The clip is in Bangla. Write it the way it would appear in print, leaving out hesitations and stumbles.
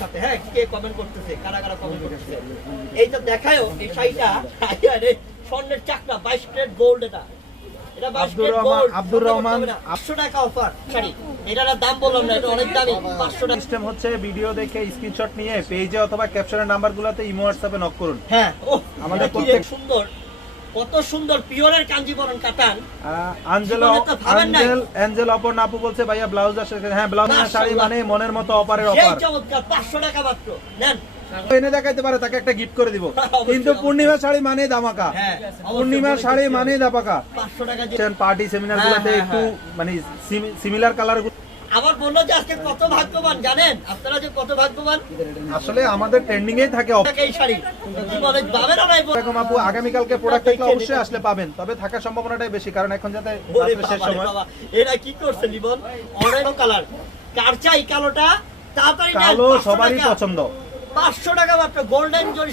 সাথে হ্যাঁ কে কমেন্ট করতেছে কারা কারা কমেন্ট করতেছে এই তো দেখায়ও এই শাড়িটা স্বর্ণের চাকরা 22 ক্যারেট গোল্ড এটা আব্দুর রহমান 500 টাকা অফার শাড়ি এটার দাম বললাম না এটা অনেক দামি 500 টাকা সিস্টেম হচ্ছে ভিডিও দেখে স্ক্রিনশট নিয়ে পেজে অথবা ক্যাপশনের নাম্বারগুলোতে ইমো হোয়াটসঅ্যাপে নক করুন। হ্যাঁ আমাদের প্রত্যেক সুন্দর কত সুন্দর পিওরের কাঞ্জিবরম কাতান অ্যাঞ্জেল অপর্ণা আপু বলছে ভাইয়া ব্লাউজ আসে হ্যাঁ ব্লাউজ শাড়ি মানে মনের মতো অফারের সেই অফার চমৎকার 500 টাকা মাত্র নেন এনে দেখাইতে পারে তাকে একটা গিফট করে দিব কিন্তু পূর্ণিমা শাড়ি মানে দামাকা হ্যাঁ পূর্ণিমা শাড়ি মানে দামাকা 500 টাকা পার্টি সেমিনার গুলোতে একটু মানে সিমিলার কালার আমার বললো যে আজকে কত ভাগ্যবান জানেন আপনারা যে কত ভাগ্যবান আসলে আমাদের ট্রেন্ডিং এই থাকে এই শাড়ি জীবনে পাবেন না এরকম আপু আগামীকালকে প্রোডাক্ট দেখলে অবশ্যই আসলে পাবেন তবে থাকার সম্ভাবনাটাই বেশি কারণ এখন যাতে শেষ সময় এরা কি করছে লিবন অরেঞ্জ কালার কার চাই কালোটা তাড়াতাড়ি কালো সবারই পছন্দ 500 টাকা মাত্র গোল্ডেন জরি